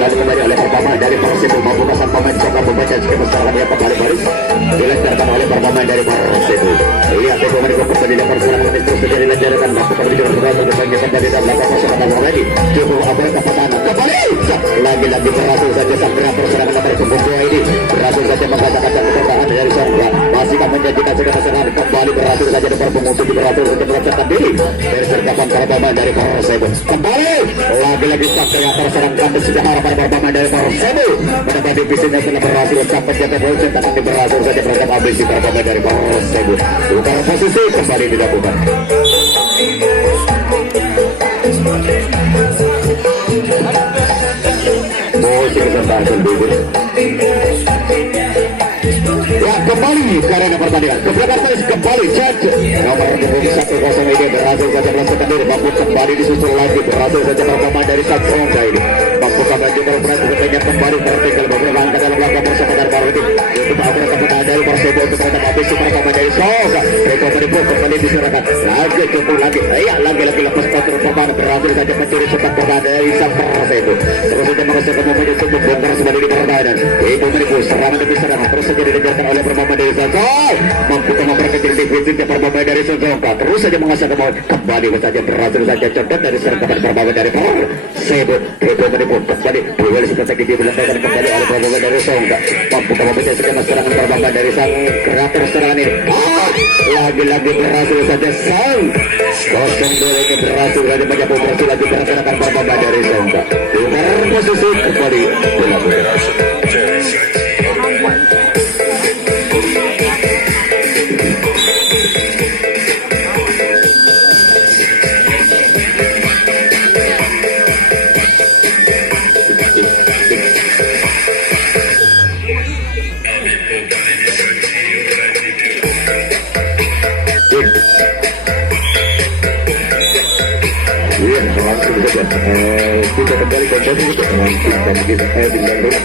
dilakukan kembali oleh pertama dari Persib mampu pasang pemain sebelah membaca skema serangan yang kembali baris dilancarkan oleh pertama dari Persib. Iya, Teguh Mariko kembali dapat serangan terus dilancarkan mampu kembali dengan berhasil kembali dalam belakang masyarakat lagi cukup apa kepatahan kembali lagi-lagi berhasil saja sang kreator serangan dari Sumbuh ini berhasil saja membacakan pertahanan dari Songga masih akan menjanjikan segala serangan kembali berhasil saja dapat pengusir berhasil untuk melakukan diri dari sergapan pertama dari Persib kembali lagi-lagi sang kreator serangan sejak harapan pertama dari Persib mendapat divisinya setelah berhasil sampai jatuh Persib tapi berhasil saja melakukan ambisi pertama dari Persib bukan posisi kembali dilakukan. Ya kembali karena pertandingan keberangkatan kembali Judge nomor 1-0 ini berhasil saja melakukan diri mampu kembali disusul lagi berhasil saja pertama dari Saksonga ini mampu kembali berperan kembali vertikal beberapa angka dalam langkah bersama dari Parvati untuk akhirnya kemenangan dari Persib untuk mereka habis pertama dari Soga itu berikut kembali diserahkan lagi cukup lagi iya lagi lepas kontrol pertahanan berhasil saja mencuri sepak pertahanan dari sang Persib terus saja menghasilkan momen untuk bongkar kembali di pertahanan itu berikut serangan demi serangan terus saja dikejarkan oleh pertama dari Soga mampu memperkecil divisinya pertama dari Soga terus saja menghasilkan momen kembali saja berhasil saja cerdas dari sergapan pertama dari Persib itu berikut kembali duel strategi dilakukan kembali oleh pertama dari Soga mampu memecah skema serangan pertama dari sang kreator serangan ini lagi-lagi berhasil saja sang 0-2 ini berhasil saja menjaga operasi lagi berdasarkan pertama dari Soga bukan posisi kembali dilakukan. Kita kembali kembali untuk melanjutkan kita dengan rumah.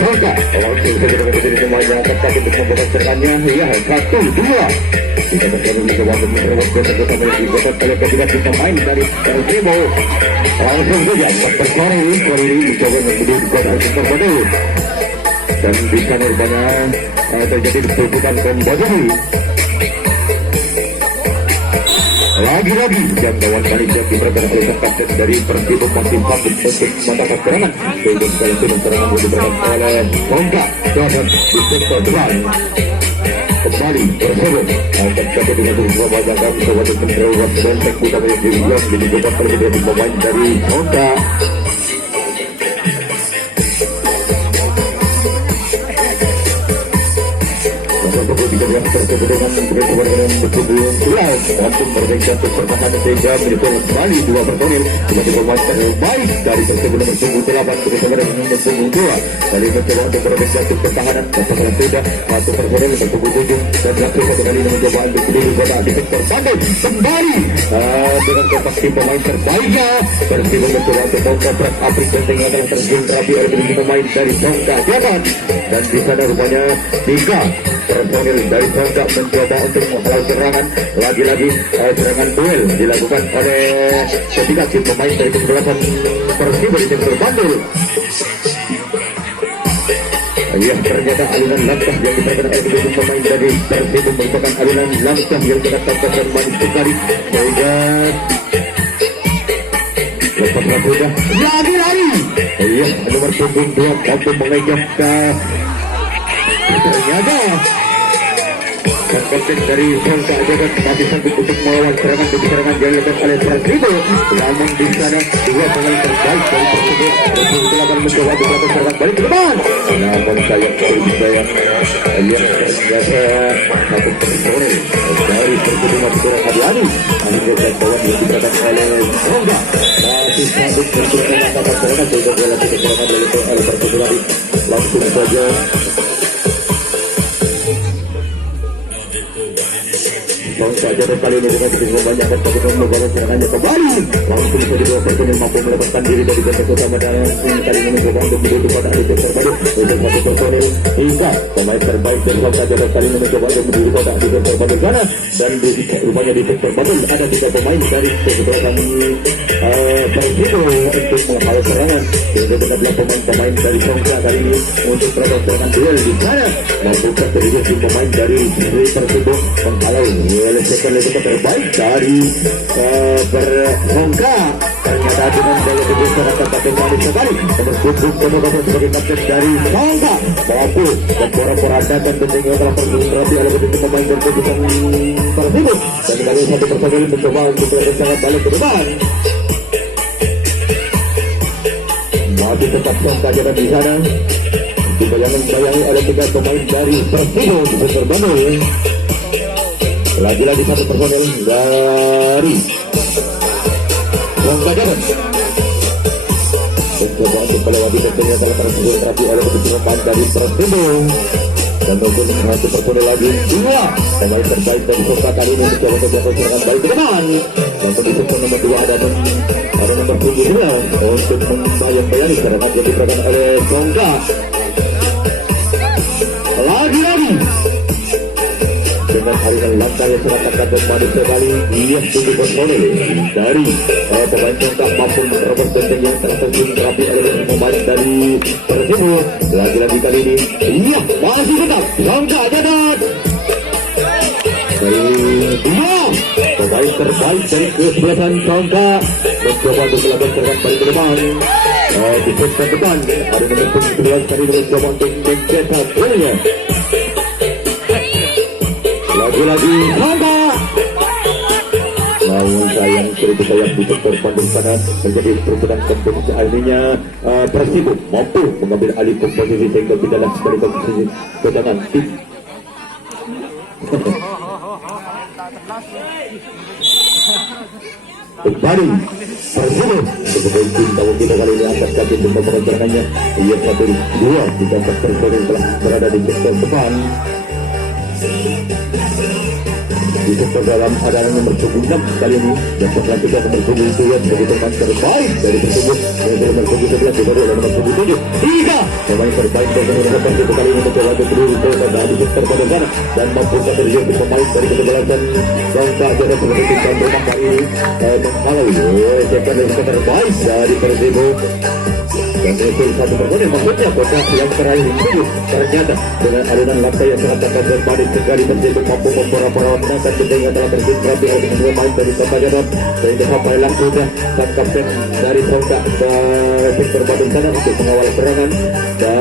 Maka langsung saja menjadi semuanya terkait untuk membuat serangannya ya 1-2. Kita bersama mencoba untuk memperbaiki bersama di kota ketiga kita main dari Persimo. Langsung saja berskor ini mencoba menjadi kota terbaru. Dan di sana rupanya terjadi perbuatan kembali. Lagi-lagi jam gawat kali jam diberikan oleh kapten dari Persib masih patut untuk mendapatkan serangan. Untuk kali itu serangan diberikan oleh Songga dan di sektor depan. Kembali bersebut akan satu dengan dua wajah kami coba untuk menerobos dan kita menjadi yang dibutuhkan oleh pemain dari Songga. Yang tersebut dengan berkewarangan berkumpul pulau untuk berdekat untuk pertahanan sehingga menjadi kembali dua personil sebagai pemain terbaik dari tersebut nomor 8 bersama dengan nomor 2 kali mencoba untuk berdekat untuk pertahanan pertahanan sudah satu personil nomor 7 dan langsung satu kali mencoba untuk berdiri pada di sektor Bandung kembali dengan kompak tim pemain terbaiknya Persib mencoba untuk mengkontrak Afrika sehingga akan terjunrapi oleh pemain dari Songga Jaman dan di sana rupanya 3 personil dari Songga mencoba untuk menghalau serangan lagi-lagi serangan duel dilakukan oleh ketiga tim pemain dari kesebelasan Persib di sektor Bandung. Ya ternyata alunan langkah yang diberikan oleh kedua pemain dari Persib merupakan alunan langkah yang kita katakan manis sekali sehingga lepas sudah lagi-lagi ya nomor punggung 2 mampu mengejak ternyata kapten dari Songga Jagat masih sanggup untuk melawan serangan demi serangan yang dilakukan oleh Persib. Namun di sana dua pemain terbaik dari Persib akan mencoba beberapa serangan balik ke depan. Namun saya lihat ternyata satu personil dari Persib masih kurang hati-hati. Akhirnya jadwal yang diberikan oleh Songga masih sanggup untuk serangan sehingga bola tidak serangan dilakukan oleh Persib lagi. Langsung saja Songka jatuh kali ini dengan begitu banyak pertandingan membawa serangannya kembali. Langsung saja dua personil mampu melepaskan diri dari ganda utama dan kali ini mencoba untuk menuju pada akhir terbaru untuk satu personil hingga pemain terbaik dari Songka jatuh kali ini mencoba untuk menuju pada akhir terbaru sana dan rupanya di terbaru ada 3 pemain dari kesebelasan Persibo untuk menghalau serangan dan adalah pemain dari Songka kali ini untuk proses serangan duel di sana mampukah terjadi si pemain dari Persibo menghalau menyelesaikan lebih terbaik dari Songka. Ternyata dengan daya tubuh sangat terbaik sekali nomor 20 sebagai kapten dari Songka mampu memporak-porandakan dan tentunya telah berkonsentrasi oleh begitu pemain dari Persibo dan kali satu personil mencoba untuk melakukan balik ke depan. Masih tetap Songka jalan di sana. Dibayang-bayangi oleh 3 pemain dari Persibo di Bandung. Lagi-lagi satu personil dari Songka jalan. Mencoba untuk melewati tentunya telah terkonsentrasi oleh pemain dari Persibo. Dan untuk satu personil lagi 2 pemain terbaik dari Songka kali ini mencoba untuk melakukan serangan balik ke depan. Untuk di sektor nomor 2 ada nomor 7 untuk membayang-bayangi serangan yang diberikan oleh Songka. Lagi-lagi dengan aliran langkah yang sangat ketat manis sekali lihat tujuh personil dari pemain Songka mampu menerobos benteng yang tertentu terapi oleh pemain dari Persibo. Lagi-lagi kali ini iya masih tetap Songka jadat dari 2 pemain terbaik dari kesebelasan Songka mencoba untuk melakukan serangan balik ke depan. Di sektor depan ada nomor 11 kali mencoba untuk mencetak golnya. Lagi-lagi Songka. Namun sayang di sektor Bandung sana menjadi perebutan kompetisi akhirnya Persibo mampu mengambil alih komposisi sehingga tidaklah dari komposisi kedangan tim. Kembali Persibo sebagai tim tahu kita kali ini akan kaki untuk memperoleh serangannya. Ia 1-2 jika personil telah berada di sektor depan. Di sektor dalam ada nomor 26 kali ini yang selanjutnya nomor 72 sebagai pemain terbaik dari Persibo dan nomor 71 dibaru oleh nomor 77 3 pemain terbaik dari Persibo kali ini mencoba untuk berubah pada di sektor pada sana dan mampu terjadi pemain dari kesebelasan Songka jadi sebagai tim tuan rumah kali ini menghalau sektor terbaik dari Persibo. Dan itu satu personil maksudnya kotak yang terakhir itu ternyata dengan alunan langkah yang sangat tepat dan manis sekali Persibo mampu memporak-porandakan benteng yang telah terkonsentrasi oleh kedua pemain dari Songka jadat sehingga sampailah sudah sang kapten dari Songka sektor Bandung sana untuk mengawal serangan.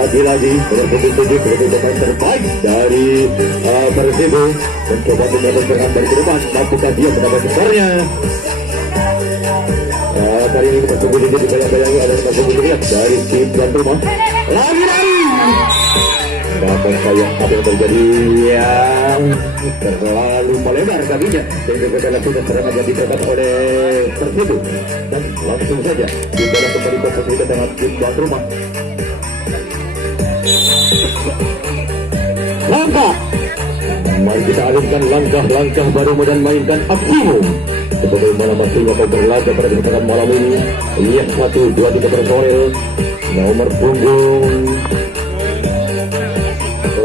Lagi nomor 77 sebagai pemain terbaik dari Persibo mencoba untuk melakukan serangan dari ke depan. Mampukah dia mendapat skornya? Kali ini Persibo jadi dibayang-bayangi oleh nomor 73 dari tim tuan rumah. Lagi-lagi namun sayang apa yang terjadi yang terlalu melebar kakinya sehingga kedalam sudah serangan yang diterapkan oleh Persibo dan langsung saja di dalam kembali posisi dengan tim tuan rumah. Langkah mari kita alihkan langkah baru dan mainkan aksimu sebagaimana masihnya kau berlaga pada kesempatan malam ini. Lihat 1, 2, 3 personil nomor punggung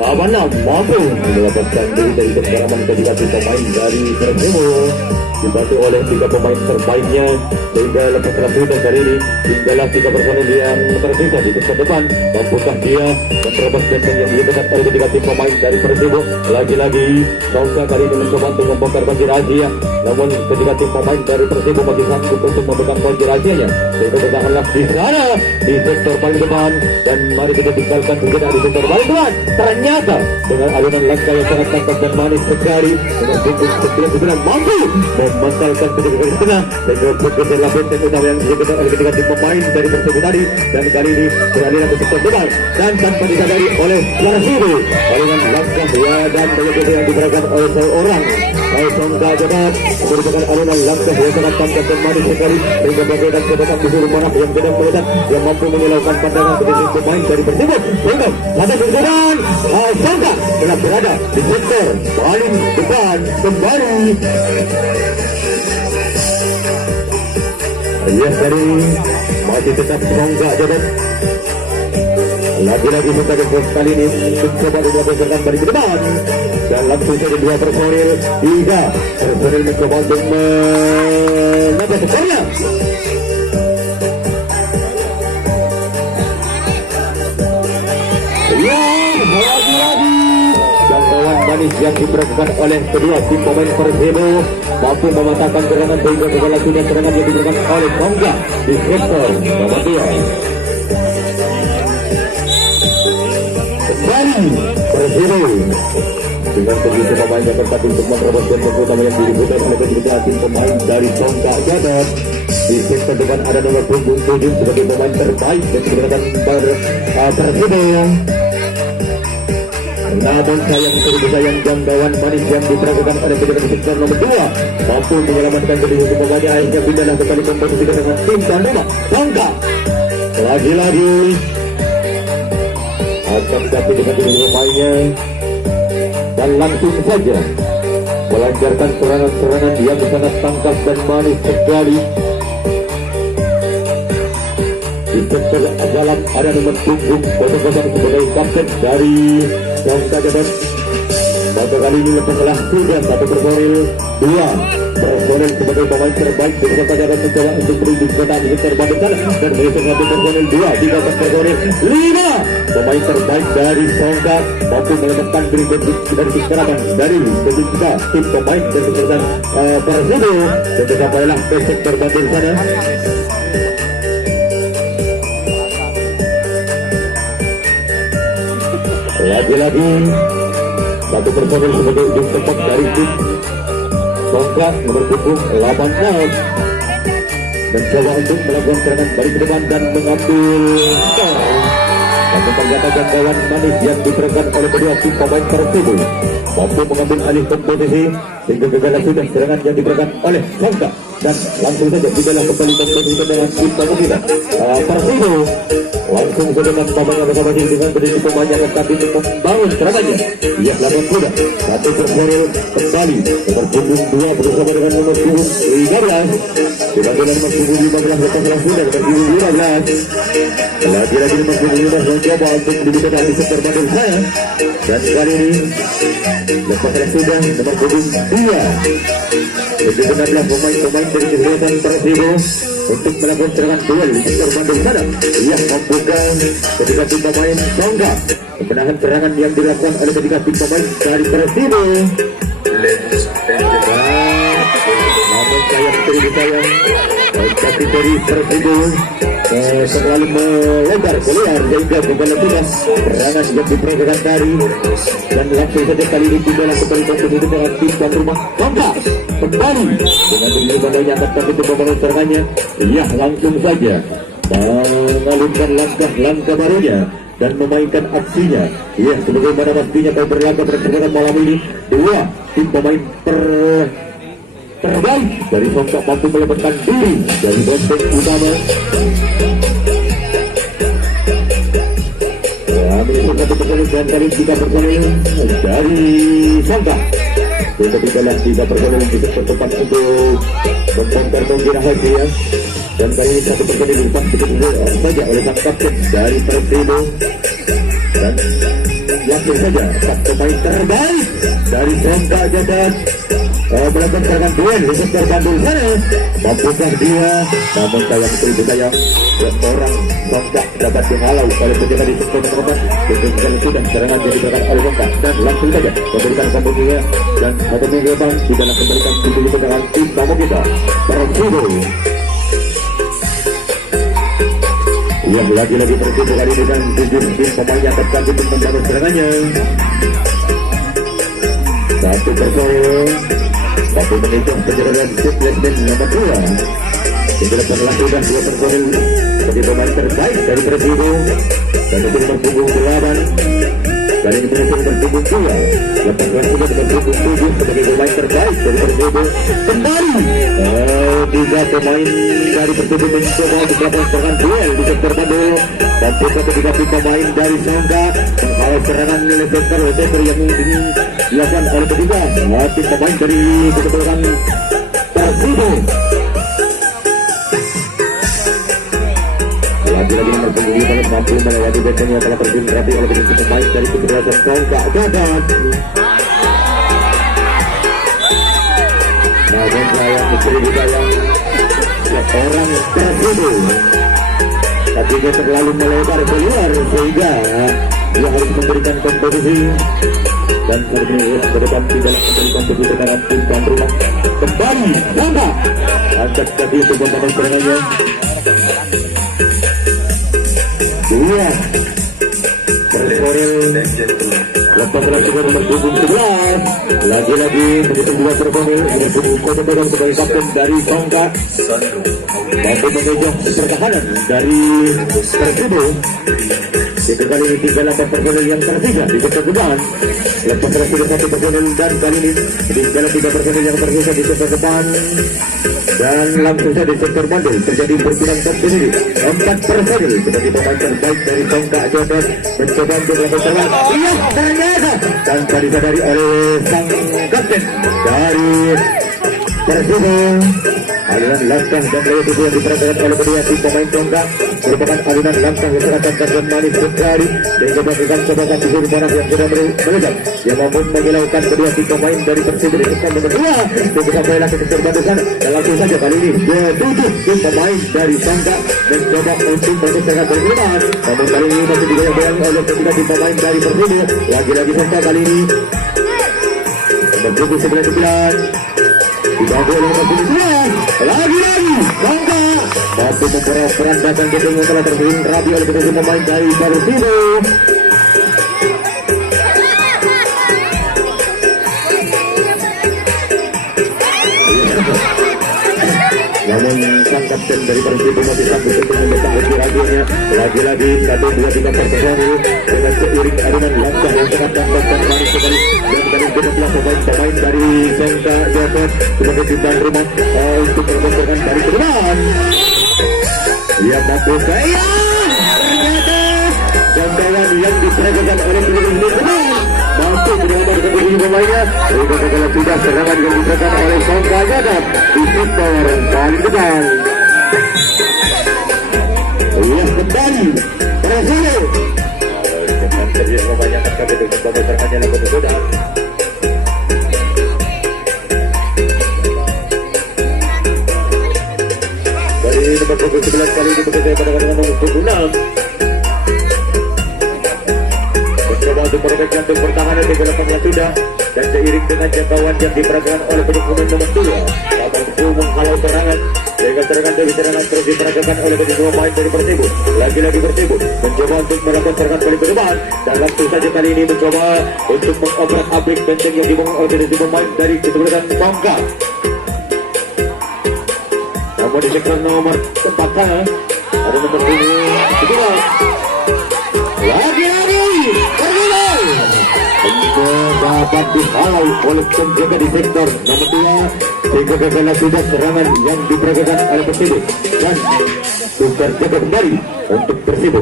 86 mampu mendapatkan diri dari kekeraman ketiga pemain dari Persibo dibantu oleh 3 pemain terbaiknya sehingga lepas rambutan kali ini tinggallah 3 personil yang tersisa di sektor depan. Mampukah dia menerobos benteng yang didekat oleh ketiga tim pemain dari Persibo. Lagi-lagi Songka kali ini mencoba untuk membongkar kunci rahasia namun ketiga tim pemain dari Persibo masih sanggup untuk memegang kunci rahasianya sehingga bertahanlah di sana di sektor paling depan dan mari kita tinggalkan sejenak di sektor paling depan. Ternyata dengan alunan langkah yang sangat tangkap dan manis sekali dengan punggung 99 mampu memantalkan penjaga di tengah dan bergeserlah benteng utama yang dijaga oleh ketiga tim pemain dari Persibo tadi dan kali ini beralih ke sektor depan dan tanpa disadari oleh Persibo alunan langkah dan penjaga yang diberikan oleh seorang Songka jabat merupakan alunan langkah yang sangat tangkap dan manis sekali sehingga bagaikan sebatang busur marah yang sedang meledak yang mampu menyilaukan pandangan ketiga pemain dari Persibo sehingga ada berjalan Sangka telah berada di sektor paling depan kembali. Ya, dari masih tetap Sangka jabat. Lagi-lagi buka defense kali ini mencoba dilakukan balik ke depan dan langsung saja dua personil, tiga personil mencoba untuk mendapat skornya. Ya, lagi-lagi jangkauan manis yang diperlukan oleh kedua tim pemain Persebo mampu mematahkan serangan sehingga segala sudah serangan yang diberikan oleh Sangka di sektor nomor 2. Persebo dengan begitu pemain yang berkat untuk menerobos dan terutama yang dibutuhkan oleh kedua tim pemain dari Sangka Jabat. Di sektor depan ada nomor punggung 7 sebagai pemain terbaik dan digunakan Persebo. Namun sayang jangkauan manis yang diperlakukan oleh kedua sektor nomor 2 mampu menyelamatkan kedua tim pemain akhirnya pindahlah kembali memposisikan dengan tim dan rumah Sangka. Lagi-lagi akan dapat dengan pemainnya dan langsung saja melancarkan serangan-serangan yang sangat tangkas dan manis sekali. Di sektor dalam ada nomor punggung 00 sebagai kapten dari Sangka Jabat. Maka kali ini setelah sudah satu personil, dua personil sebagai pemain terbaik di Sangka Jabat mencoba untuk menuju ke dalam sektor bagian sana dan berisi satu personil, dua, tiga personil, lima pemain terbaik dari Sangka mampu mendapatkan diri dari serangan dari ketiga tim pemain dan kesehatan Persebo dan sampailah ke sektor bagian sana. Lagi-lagi satu personil sebagai ujung tempat dari tim Sangka nomor punggung 86 mencoba untuk melakukan serangan balik ke depan dan mengambil skor. Namun ternyata jangkauan manis yang diberikan oleh kedua tim pemain Persebo mampu mengambil alih posisi sehingga gagal sudah serangan yang diberikan oleh Sangka dan langsung saja dibelah kembali posisi dengan tim kita Persebo. Langsung saja pemainnya bersama dengan berdiri pemain yang akan membangun serangannya. Ia lawan kuda satu personil kembali nomor punggung 2 bersama dengan nomor punggung 13 dibantu nomor punggung 15 lepas sudah nomor punggung 15. Lagi-lagi nomor punggung 15 mencoba untuk dibuka di sektor bandung saya dan kali ini lepas sudah nomor punggung 2 begitu 16 pemain dari kesehatan Persebo untuk melakukan serangan duel di sektor bandung sana. Ia membuka ketika tim pemain Sangka kebenaran serangan yang dilakukan oleh ketika tim pemain dari Persebo. Namun sayang tapi dari Persebo terlalu melebar keluar sehingga kembali tidak serangan yang diperagakan dari dan langsung saja kali ini tidak kembali kompetisi dengan tim tuan rumah Sangka kembali dengan diri bandanya akan tapi pembangunan serangannya. Ia langsung saja mengalunkan langkah barunya dan memainkan aksinya. Ia sebagaimana pastinya kau berlaga pada kesempatan malam ini dua tim pemain terbaik dari Sangka mampu melepaskan diri dari benteng utama. Menyusul satu personil dan kali 3 personil dari Sangka. Ketika 3 personil yang bisa bertempat untuk membongkar mungkin rahasia dan kali ini satu personil dilepas begitu saja oleh sang kapten dari Persebo dan yakin saja pemain terbaik dari Sangka Jabat melakukan serangan duel di sektor bandung sana. Mampukah dia? Namun sayang orang Sangka dapat dihalau oleh penjaga di sektor nomor 4. Kemudian sudah serangan yang diberikan oleh Sangka dan langsung saja memberikan kombonya dan kombonya bang sudah kembalikan diri dengan tim tamu kita Persebo. Yang lagi-lagi Persebo kali ini dengan 7 tim pemain yang akan untuk membangun serangannya. Satu personil satu menitah penjarahan tim Lesmen nomor 2 dijelaskan langsung dan 2 personil sebagai pemain terbaik dari Persebo dan itu nomor punggung 8 Kali ini berhasil bertimbun dua. Lepas sudah bertimbun tujuh sebagai pemain terbaik dari Persibo. Kembali 3 pemain dari Persibo mencoba untuk melakukan serangan duel di sektor Bandung. Dan pusat ketika pemain dari Sangka menghalau serangan oleh sektor yang dilakukan oleh ketiga tim pemain dari kesebelasan Persibo. Lagi-lagi nomor punggung kita mampu melewati benteng yang telah terjun oleh ketiga pemain dari kesebelasan Sangka. Gagal. Namun yang mencuri juga yang seorang Persibo. Tapi dia terlalu melebar keluar sehingga dia harus memberikan kompetisi dan kembali ke depan tidak memberi kompetisi terhadap tim tuan rumah. Kembali Sangka angkat kaki untuk membangun serangannya. Dua Perkorel lepas berlangsung nomor punggung 11. Lagi-lagi begitu juga Perkorel nomor punggung kode pegang sebagai kapten dari Sangka mampu mengejar pertahanan dari Persibo. Jika kali ini tinggal 8 personel yang tersisa di sektor depan. Lepas sudah 1 personel dan kali ini tinggal 3 personel yang tersisa di sektor depan. Dan langsung saja di sektor Bandung terjadi perpindahan tersendiri. 4 personel sebagai pemain terbaik dari Sangka Jodoh mencoba untuk melakukan serangan. Iya ternyata tanpa disadari oleh sang kapten dari Persibo. Aliran langkah dan lewat itu yang diperhatikan oleh kedua tim pemain Sangka merupakan aliran langkah yang sangat dan manis sekali sehingga melakukan sebagian sisi panas yang sudah meledak yang mampu menghilangkan kedua tim pemain dari Persibo di sektor nomor 2 sehingga sampai lagi ke sektor sana. Dan langsung saja kali ini 7 tim pemain dari Sangka mencoba untuk mencetak keunggulan. Namun kali ini masih digoyang oleh ketiga tim pemain dari Persibo. Lagi-lagi Sangka kali ini berkumpul 11-9 dibantu oleh nomor 9. Lagi-lagi Sangka mampu memperoleh peran datang ke tim yang telah terjun rapi oleh ketiga pemain dari Persibo. Namun sang kapten dari Persibo masih sanggup untuk membentak lagi-laginya. Lagi-lagi 1, 2, 3 personel dengan seiring alunan langkah yang sangat dan manis sekali. Dan dari beberapa pemain dari Sangka Jodoh sebagai tim tuan rumah untuk membentukkan dari depan. Ia mampu saya ternyata jangkauan yang diperagakan oleh tim depan mampu menyelamatkan kondisi pemainnya sehingga segala sudah serangan yang diperagakan oleh Sangka Jodoh di sektor paling depan. Ia kembali Persibo dengan terjadi kebanyakan kami untuk memperbaikkannya lakukan sudah. Dari nomor punggung 11 kali ini bekerja pada nomor punggung 6. Mencoba untuk merebutkan untuk pertahanan di belakangnya sudah dan seiring dengan jangkauan yang diperagakan oleh pemain nomor 2 mampu menghalau serangan sehingga serangan terus diperagakan oleh kedua pemain dari Persibo. Lagi-lagi Persibo mencoba untuk melakukan serangan kali ke depan dan langsung saja kali ini mencoba untuk mengobrak-abrik benteng yang dibangun oleh kedua pemain dari kesebelasan Sangka. Namun di sektor nomor 4 ada nomor 2 lagi-lagi tergolong dapat dihalau oleh penjaga di sektor nomor 2 sehingga gagal sudah serangan yang diperagakan oleh Persibo dan tukar jaga kembali untuk Persibo.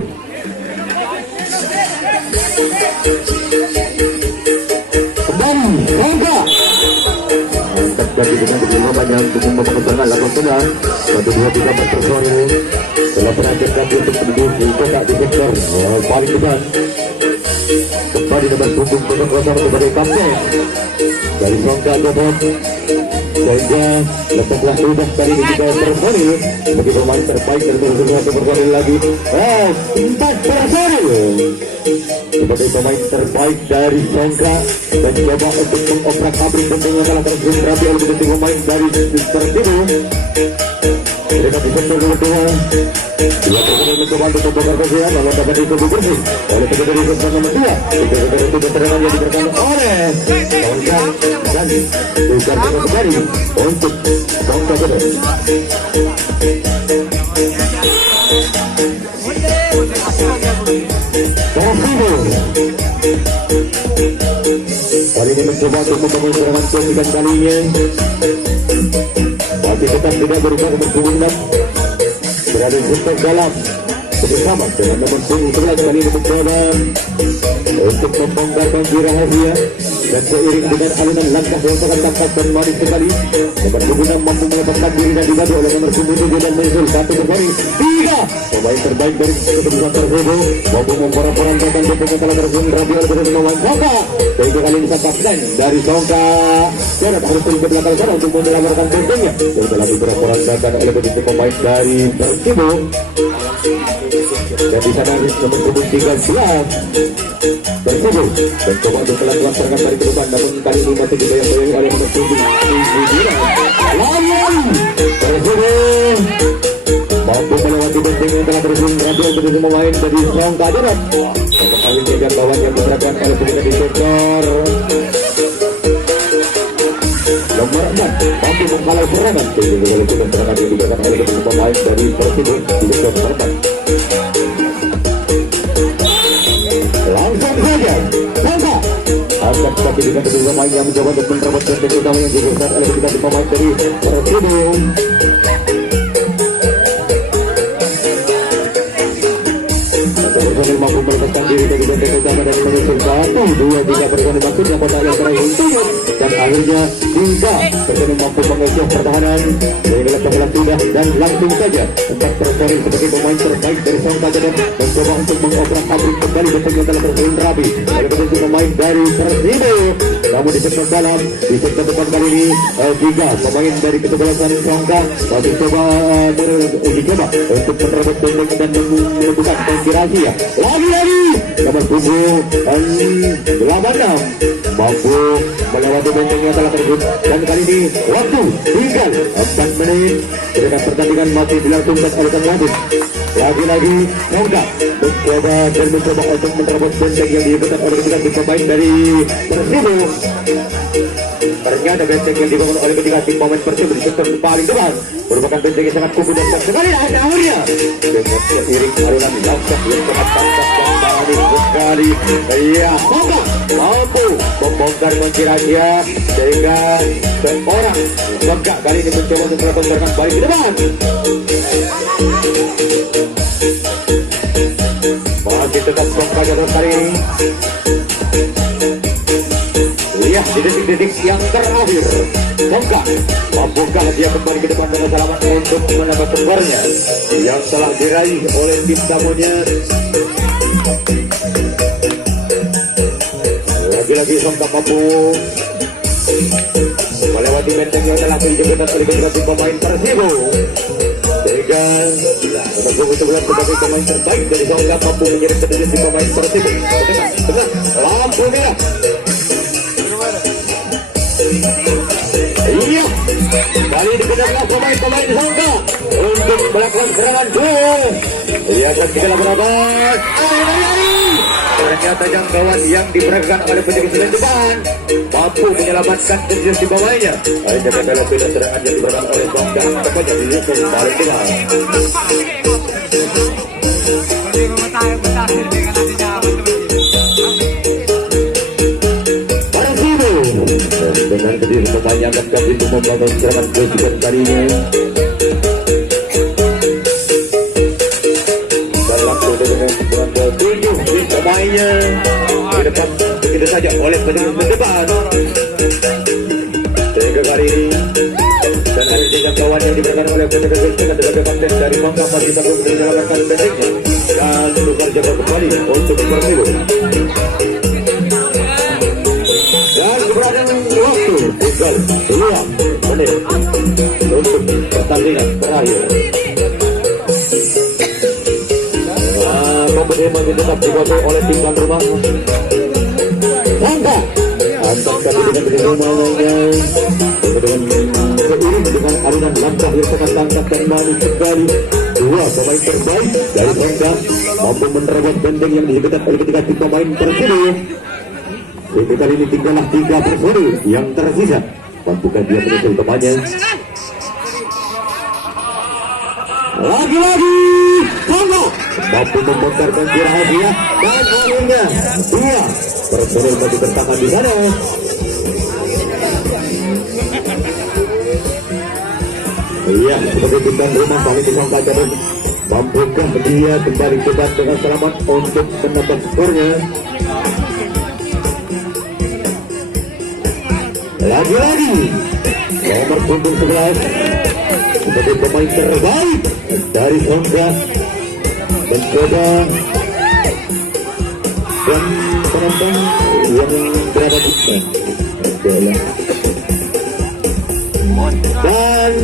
Kembali Sangka angkat kaki dengan kebenarannya untuk membangun serangan lakukan sudah 1, 2, 3 personel telah berangkat kaki untuk menuju di kota di sektor paling depan. Kembali nomor punggung kosong sebagai kapten dari Sangka Jodoh sehingga letaklah sudah kali ini kita personil bagi pemain terbaik dari personil lagi 4 personil sebagai pemain terbaik dari Sangka dan coba untuk mengobrak-abrik benteng yang telah terjun rapi oleh ketiga pemain dari Persibo. Mereka di sektor nomor 2 dua personil mencoba untuk membongkar kesulitan lalu dapat ditutup bersih oleh ketiga di sektor nomor 2 tiga itu serangan yang diberikan oleh Sangka dan tukar kembali untuk Sangka Jodoh. Kali ini mencoba untuk membangun serangan ketiga kalinya. Masih tetap tidak berubah nomor 26. Berada di sektor dalam bersama dengan nomor 11 kali ini mencoba untuk membongkarkan rahasia. Dan seiring dengan alunan langkah yang sangat tampak dan manis sekali, nomor 26 mampu mendapatkan diri dan dibantu oleh nomor 7 dan menyusul satu kembali 3 pemain terbaik dari keputusan tersebut mampu memporak-porandakan defense telah terjun Rabi oleh pemain Songka. Sehingga kali ini sang kapten dari Songka Jarod harus turun ke belakang sana untuk menyelamatkan defense-nya yang telah diporak-porandakan oleh pemain dari Persibo. Dan di sana nomor 13 Persibo dan coba untuk melakukan serangan dari ke depan, namun kali ini masih dibayang-bayangi oleh nomor 7 lawan Persibo mampu melewati benteng yang telah berhubung radio untuk pemain dari Songka Jarod. Kali ini jangkauan yang diterapkan oleh pemain di sektor nomor 4 mampu menghalau serangan sehingga oleh serangan yang diberikan oleh pemain dari Persibo di sektor nomor 4. Langsung saja Songka akan tetapi dengan kedua pemain yang mencoba untuk menerobos benteng utama yang diberikan oleh kedua pemain dari Persibo. Personil mampu melepaskan diri dari benteng utama dan menyusul 1, 2, 3 personil masuk yang kotak yang terakhir turun dan akhirnya 3 personil mampu mengejar pertahanan sehingga letak sudah dan langsung saja 4 personil sebagai pemain terbaik dari Songka Jarod mencoba untuk mengobrak-abrik kembali benteng yang telah tersusun rapi oleh kedua pemain dari Persibo. Namun di sektor dalam di sektor depan kali ini 3 pemain dari kesebelasan Songka masih coba uji coba untuk menerobos benteng dan menemukan konspirasi ya. Lagi-lagi nomor 7 dan 86 mampu melewati benteng yang telah terjun dan kali ini waktu tinggal 4 menit sedangkan pertandingan masih dilangsungkan oleh sang wasit. Lagi-lagi Songka mencoba untuk menerobos benteng yang diikutan oleh ketiga pemain dari Persibo. Ternyata benteng yang dibangun oleh ketiga tim pemain Persibo di sektor paling depan merupakan benteng yang sangat kukuh dan sekali dan akhirnya dengan seiring alunan langkah yang sangat pantas dan paling sekali Songka mampu membongkar kunci rahasia sehingga seorang Songka kali ini mencoba untuk melakukan serangan balik ke depan. Masih tetap Songka Jarod kali ini. Lihat di detik-detik yang terakhir Songka mampukah dia kembali ke depan dengan selamat untuk menambah kembarnya yang telah diraih oleh tim tamunya. Lagi-lagi Songka mampu melewati benteng yang telah dijemput oleh kedua tim pemain Persibo sehingga nomor 11 sebagai pemain terbaik dari Songka mampu mengirim kedua tim pemain Persibo. Benar, lampu merah. Iya, kali ini benar-benar pemain-pemain Songka untuk melakukan serangan gol. Lihat kita berabat. Ternyata jangkauan yang diperagakan oleh penjaga sebelah depan mampu menyelamatkan posisi bawahnya. Akhirnya adalah beda serangan yang diberikan oleh Songka tepatnya di sisi paling depan. Dengan kediri pertanyaan kami itu membangun serangan kesekian kalinya dalam kode dengan serangan ke-7 pemainnya di depan begitu saja oleh penjaga ke depan sehingga kali ini dan hari ini jangkauan yang diberikan oleh penjaga kesekian sebagai kapten dari Songka masih sanggup menyelamatkan bentengnya dan tukar jaga kembali untuk Persibo. Tinggal 2 menit untuk pertandingan terakhir. Kompetisi masih tetap dikuasai oleh tim tuan rumah. Songka antar kali dengan perjuangannya seiring dengan alunan langkah yang sangat tangkap dan manis sekali. 2 pemain terbaik dari Songka mampu menerobos benteng yang diikuti oleh ketiga tim pemain Persibo. Jadi kali ini tinggallah 3 personil yang tersisa. Mampukah dia menyusul temannya? Lagi-lagi Songka mampu membongkarkan kira dia dan akhirnya dua personil masih bertahan di sana. Iya, sebagai bintang rumah kali disangka dan mampukah dia kembali cepat dengan selamat untuk menambah skornya. Lagi-lagi nomor punggung 11 sebagai pemain terbaik dari Songga mencoba dan penonton yang berada di sana dan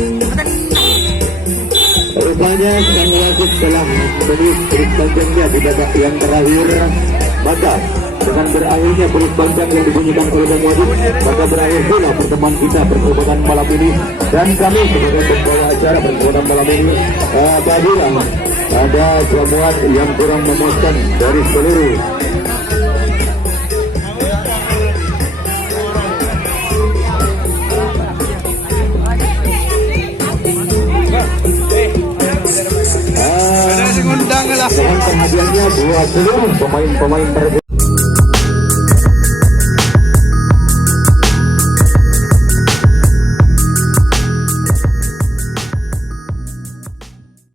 rupanya sang wasit telah menit beris panjangnya di babak yang terakhir. Maka dengan berakhirnya beris panjang yang dibunyikan oleh sang wasit, maka berakhir pula pertemuan kita perkembangan malam ini. Dan kami sebagai pembawa acara perkembangan malam ini apabila ada jamuan yang kurang memuaskan dari seluruh mohon perhatiannya buat seluruh pemain-pemain